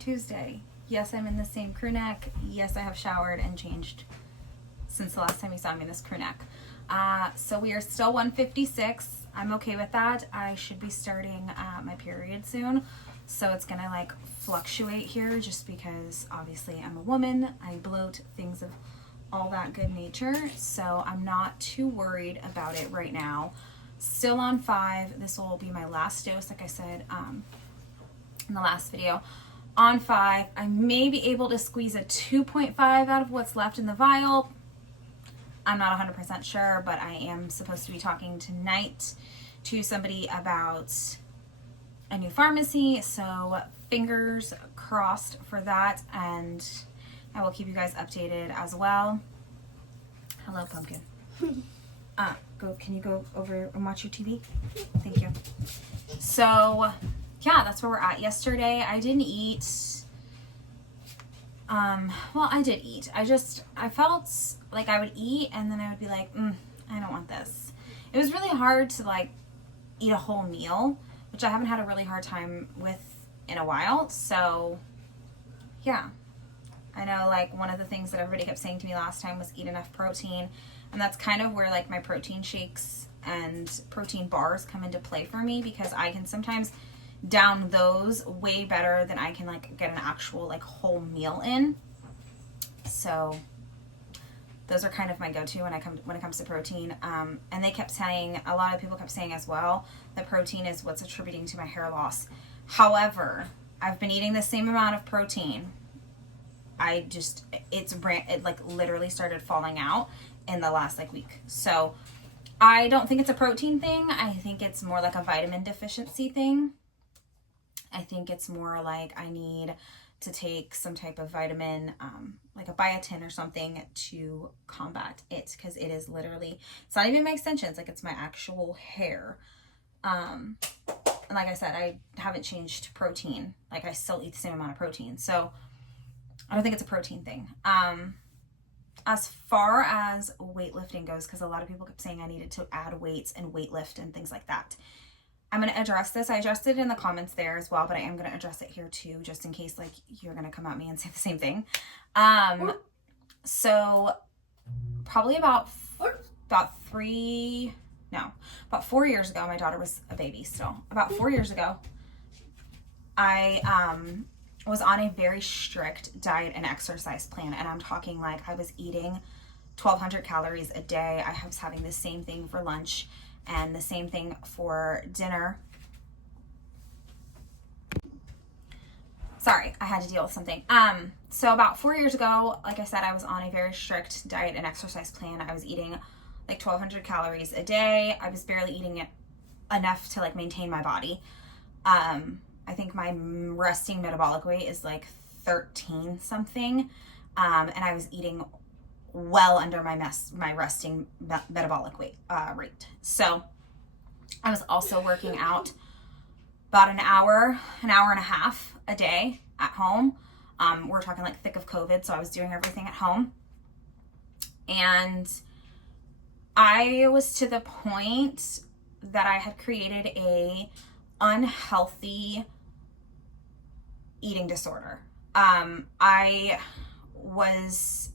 Tuesday. Yes, I'm in the same crew neck. Yes, I have showered and changed since the last time you saw me in this crew neck. So we are still 156. I'm okay with that. I should be starting my period soon. So it's gonna like fluctuate here just because obviously I'm a woman. I bloat, things of all that good nature. So I'm not too worried about it right now. Still on 5. This will be my last dose, like I said in the last video. On 5, I may be able to squeeze a 2.5 out of what's left in the vial. I'm not 100% sure, but I am supposed to be talking tonight to somebody about a new pharmacy, so fingers crossed for that, and I will keep you guys updated as well. Hello, Pumpkin. Can you go over and watch your TV? Thank you. So, yeah, that's where we're at. Yesterday, I didn't eat. Well, I did eat. I felt like I would eat, and then I would be like, I don't want this. It was really hard to, like, eat a whole meal, which I haven't had a really hard time with in a while. So, yeah. I know, like, one of the things that everybody kept saying to me last time was eat enough protein. And that's kind of where, like, my protein shakes and protein bars come into play for me, because I can sometimes down those way better than I can, like, get an actual, like, whole meal in. So those are kind of my go-to when it comes to protein. And they kept saying, a lot of people kept saying as well, that protein is what's attributing to my hair loss. However, I've been eating the same amount of protein. It like literally started falling out in the last like week. So I don't think it's a protein thing. I think it's more like a vitamin deficiency thing. I think it's more like I need to take some type of vitamin, like a biotin or something, to combat it, because it is literally, it's not even my extensions, like it's my actual hair. And like I said, I haven't changed protein. Like I still eat the same amount of protein. So I don't think it's a protein thing. As far as weightlifting goes, because a lot of people kept saying I needed to add weights and weightlift and things like that, I'm going to address this. I addressed it in the comments there as well, but I am going to address it here too, just in case like you're going to come at me and say the same thing. So probably about 4 years ago, my daughter was a baby still. About 4 years ago, I was on a very strict diet and exercise plan. And I'm talking like I was eating 1,200 calories a day. I was having the same thing for lunch and the same thing for dinner. Sorry, I had to deal with something. So about 4 years ago, like I said, I was on a very strict diet and exercise plan. I was eating like 1,200 calories a day. I was barely eating it enough to like maintain my body. I think my resting metabolic weight is like 13 something. And I was eating well under my resting metabolic weight rate. So I was also working out about an hour and a half a day at home. We're talking like thick of COVID, so I was doing everything at home. And I was to the point that I had created a unhealthy eating disorder. I was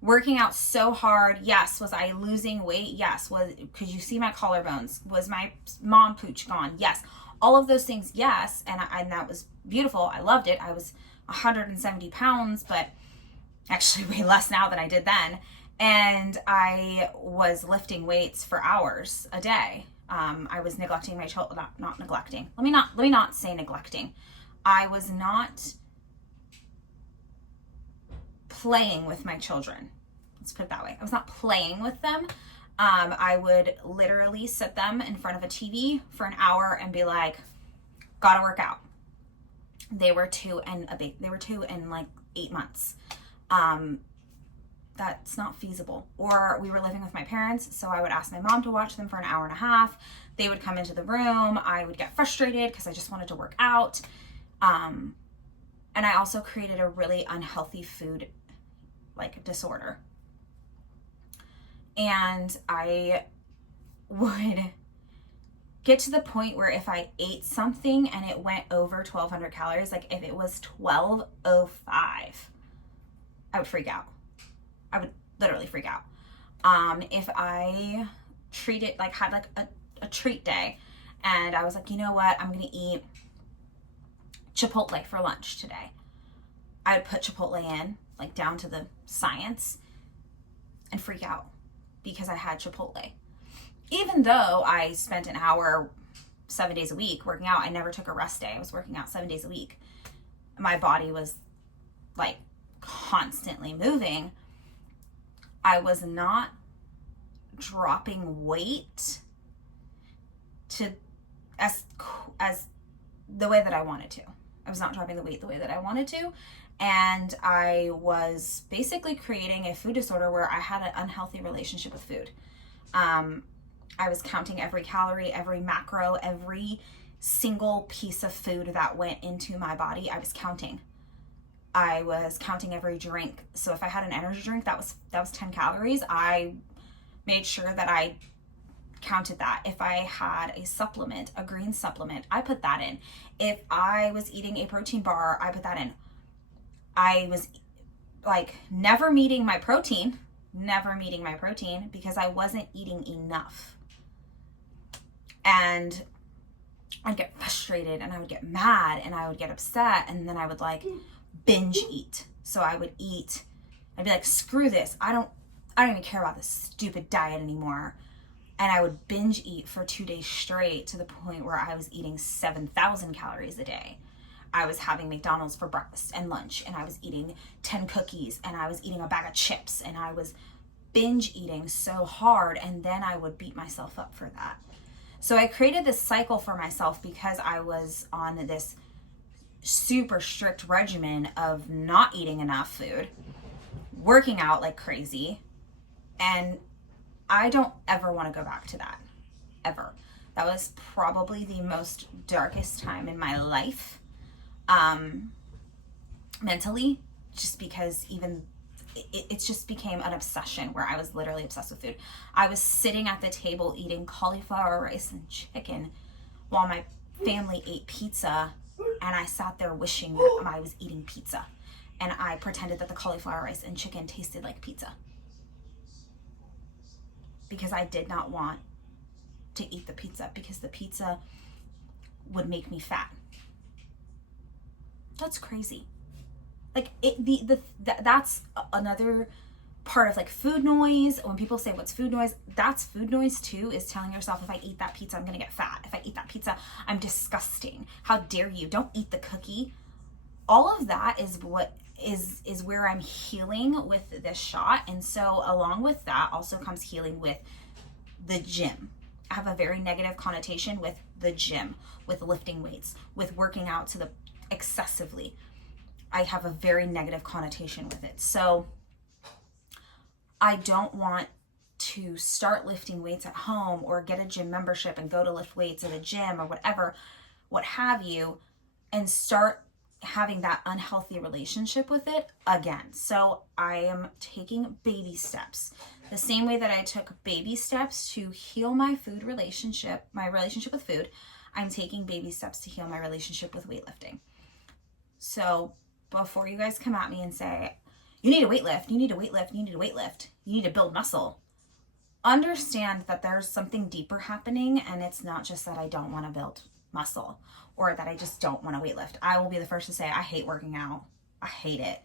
working out so hard. Yes. Was I losing weight? Yes. Could you see my collarbones? Was my mom pooch gone? Yes. All of those things. Yes. And that was beautiful. I loved it. I was 170 pounds, but actually way less now than I did then. And I was lifting weights for hours a day. I was neglecting my children, not neglecting. Let me not say neglecting. I was not playing with my children. Let's put it that way. I was not playing with them. I would literally sit them in front of a TV for an hour and be like, gotta work out. They were 2 and like 8 months. That's not feasible. Or we were living with my parents, so I would ask my mom to watch them for an hour and a half. They would come into the room. I would get frustrated because I just wanted to work out. And I also created a really unhealthy food like disorder. And I would get to the point where if I ate something and it went over 1,200 calories, like if it was 1,205, I would freak out. I would literally freak out. If I had like a treat day and I was like, you know what, I'm going to eat Chipotle for lunch today. I would put Chipotle in, like down to the science, and freak out because I had Chipotle. Even though I spent an hour 7 days a week working out, I never took a rest day. I was working out 7 days a week. My body was like constantly moving. I was not dropping weight to as the way that I wanted to. I was not dropping the weight the way that I wanted to. And I was basically creating a food disorder where I had an unhealthy relationship with food. I was counting every calorie, every macro, every single piece of food that went into my body. I was counting. I was counting every drink. So if I had an energy drink that was 10 calories, I made sure that I counted that. If I had a supplement, a green supplement, I put that in. If I was eating a protein bar, I put that in. I was like never meeting my protein because I wasn't eating enough. And I'd get frustrated and I would get mad and I would get upset, and then I would like binge eat. So I would eat, I'd be like, screw this. I don't even care about this stupid diet anymore. And I would binge eat for 2 days straight to the point where I was eating 7,000 calories a day. I was having McDonald's for breakfast and lunch, and I was eating 10 cookies, and I was eating a bag of chips, and I was binge eating so hard, and then I would beat myself up for that. So I created this cycle for myself because I was on this super strict regimen of not eating enough food, working out like crazy, and I don't ever want to go back to that, ever. That was probably the most darkest time in my life, mentally, just because it just became an obsession where I was literally obsessed with food. I was sitting at the table eating cauliflower rice and chicken while my family ate pizza, and I sat there wishing that I was eating pizza, and I pretended that the cauliflower rice and chicken tasted like pizza because I did not want to eat the pizza because the pizza would make me fat. That's crazy. Like that's another part of like food noise. When people say what's food noise, that's food noise too, is telling yourself, if I eat that pizza, I'm gonna get fat. If I eat that pizza, I'm disgusting. How dare you? Don't eat the cookie. All of that is what is where I'm healing with this shot. And so along with that also comes healing with the gym. I have a very negative connotation with the gym, with lifting weights, with working out to the excessively. I have a very negative connotation with it. So I don't want to start lifting weights at home or get a gym membership and go to lift weights at a gym or whatever, what have you, and start having that unhealthy relationship with it again. So I am taking baby steps. The same way that I took baby steps to heal my food relationship, my relationship with food, I'm taking baby steps to heal my relationship with weightlifting. So before you guys come at me and say, you need to weightlift, you need to weightlift, you need to weightlift, you need to build muscle, understand that there's something deeper happening, and it's not just that I don't want to build muscle or that I just don't want to weightlift. I will be the first to say I hate working out. I hate it.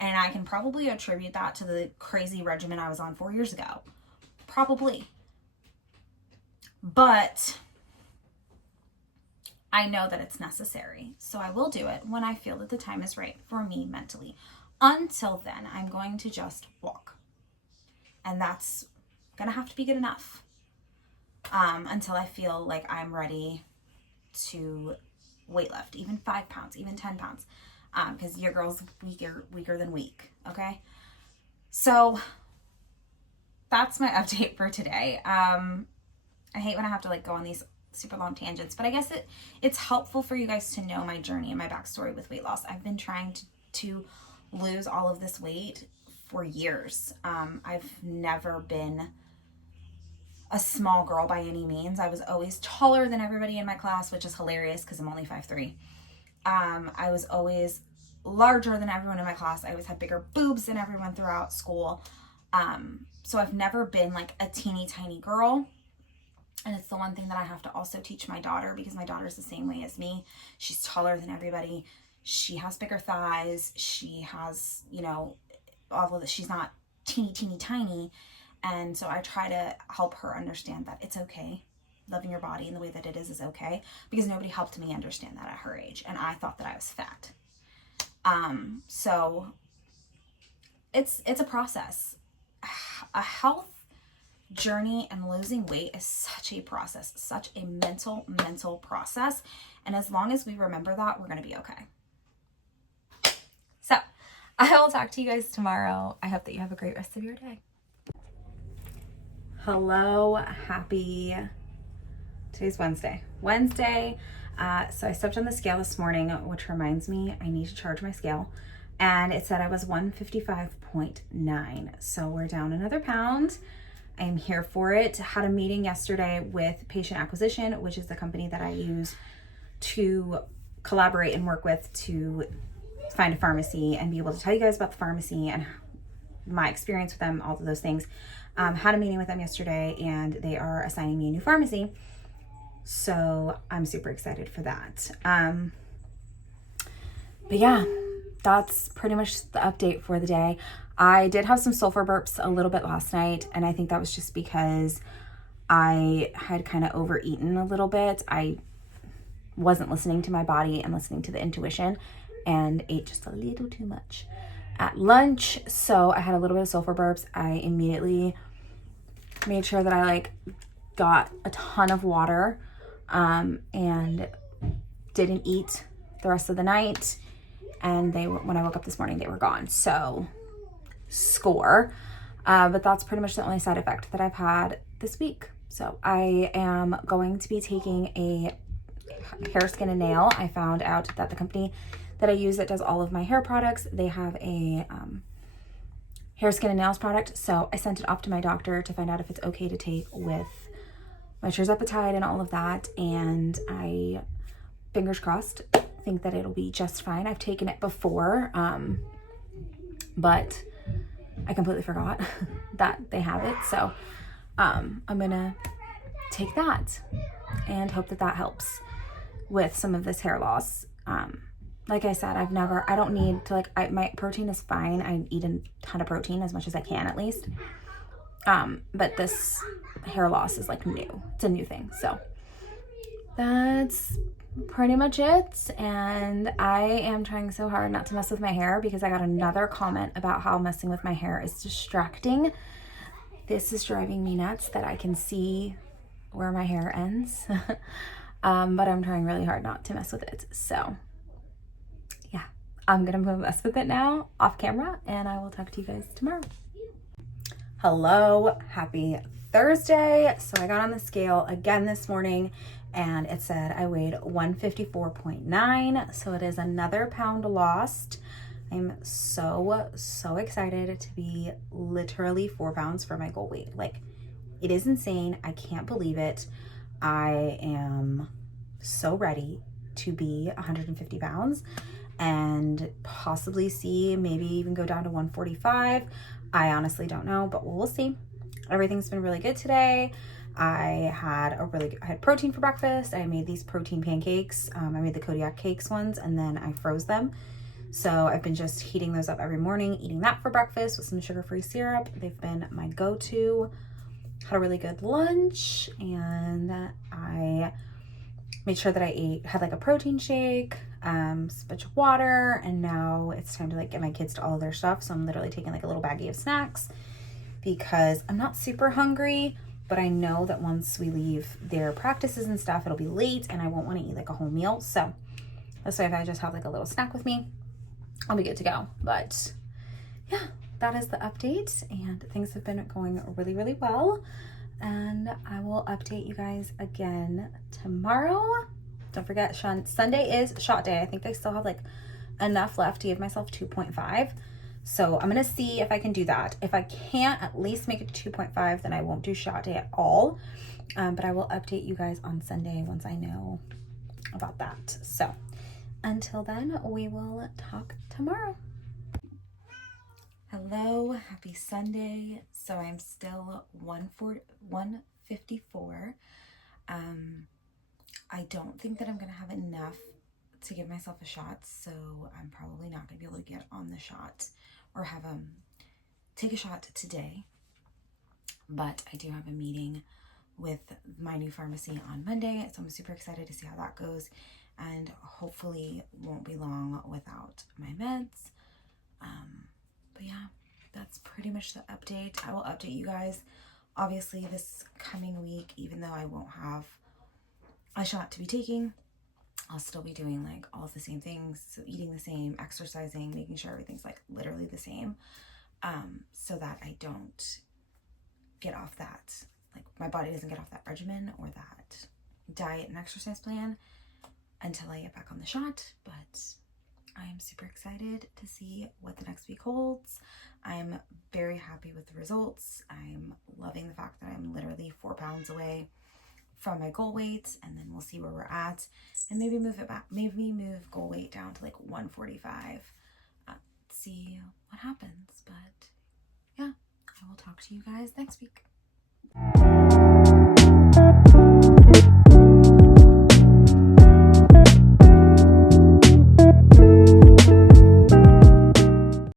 And I can probably attribute that to the crazy regimen I was on 4 years ago. Probably. But I know that it's necessary. So I will do it when I feel that the time is right for me mentally. Until then, I'm going to just walk. And that's going to have to be good enough. Until I feel like I'm ready to weightlift, even 5 pounds, even 10 pounds. Because your girl's weaker than weak. Okay. So that's my update for today. I hate when I have to like go on these super long tangents, but I guess it's helpful for you guys to know my journey and my backstory with weight loss. I've been trying to lose all of this weight for years. I've never been a small girl by any means. I was always taller than everybody in my class, which is hilarious because I'm only 5'3". I was always larger than everyone in my class. I always had bigger boobs than everyone throughout school. So I've never been like a teeny tiny girl. And it's the one thing that I have to also teach my daughter, because my daughter's the same way as me. She's taller than everybody. She has bigger thighs. She has, you know, although that she's not teeny tiny. And so I try to help her understand that it's okay. Loving your body in the way that it is okay, because nobody helped me understand that at her age. And I thought that I was fat. So it's a process. A health journey and losing weight is such a process, such a mental process. And as long as we remember that, we're going to be okay. So I will talk to you guys tomorrow. I hope that you have a great rest of your day. Hello, today's Wednesday. So I stepped on the scale this morning, which reminds me I need to charge my scale. And it said I was 155.9. So we're down another pound. I'm here for it. Had a meeting yesterday with Patient Acquisition, which is the company that I use to collaborate and work with to find a pharmacy and be able to tell you guys about the pharmacy and my experience with them, all of those things. Had a meeting with them yesterday, and they are assigning me a new pharmacy. So I'm super excited for that. But yeah, that's pretty much the update for the day. I did have some sulfur burps a little bit last night, and I think that was just because I had kind of overeaten a little bit. I wasn't listening to my body and listening to the intuition, and ate just a little too much at lunch. So I had a little bit of sulfur burps. I immediately made sure that I got a ton of water, and didn't eat the rest of the night. And when I woke up this morning, they were gone. So score. But that's pretty much the only side effect that I've had this week. So I am going to be taking a hair, skin, and nail. I found out that the company that I use that does all of my hair products, they have a hair, skin, and nails product. So I sent it off to my doctor to find out if it's okay to take with my Tirzepatide and all of that. And I, fingers crossed, think that it'll be just fine. I've taken it before, but I completely forgot that they have it. So I'm gonna take that and hope that that helps with some of this hair loss. Like I said, I don't need to my protein is fine. I eat a ton of protein, as much as I can at least. But this hair loss is new. It's a new thing. So that's pretty much it. And I am trying so hard not to mess with my hair, because I got another comment about how messing with my hair is distracting. This is driving me nuts that I can see where my hair ends. But I'm trying really hard not to mess with it. So yeah, I'm gonna mess with it now off camera, and I will talk to you guys tomorrow. Hello, happy Thursday. So I got on the scale again this morning, and it said I weighed 154.9. So it is another pound lost. I'm so excited to be literally 4 pounds from my goal weight. It is insane. I can't believe it. I am so ready to be 150 pounds and possibly maybe even go down to 145. I honestly don't know, but we'll see. Everything's been really good today. I had protein for breakfast. I made these protein pancakes. I made the Kodiak cakes ones, and then I froze them. So I've been just heating those up every morning, eating that for breakfast with some sugar-free syrup. They've been my go-to. Had a really good lunch, and I made sure that I had a protein shake, a bunch of water, and now it's time to get my kids to all of their stuff. So I'm literally taking a little baggie of snacks, because I'm not super hungry, but I know that once we leave their practices and stuff, it'll be late and I won't want to eat a whole meal. So that's why if I just have a little snack with me, I'll be good to go. But yeah, that is the update, and things have been going really, really well. And I will update you guys again tomorrow. Don't forget, Sunday is shot day. I think they still have enough left to give myself 2.5. So I'm going to see if I can do that. If I can't at least make it to 2.5, then I won't do shot day at all. But I will update you guys on Sunday once I know about that. So until then, we will talk tomorrow. Hello, happy Sunday. So I'm still 154. I don't think that I'm going to have enough to give myself a shot, so I'm probably not going to be able to get on the shot or have take a shot today. But I do have a meeting with my new pharmacy on Monday, so I'm super excited to see how that goes, and hopefully won't be long without my meds. But yeah, that's pretty much the update. I will update you guys obviously this coming week, even though I won't have a shot to be taking. I'll still be doing like all of the same things, so eating the same, exercising, making sure everything's like literally the same, so that I don't get off that, like my body doesn't get off that regimen or that diet and exercise plan until I get back on the shot. But I am super excited to see what the next week holds. I'm very happy with the results. I'm loving the fact that I'm literally 4 pounds away from my goal weight, and then we'll see where we're at and maybe move it back, maybe move goal weight down to like 145, see what happens. But yeah, I will talk to you guys next week.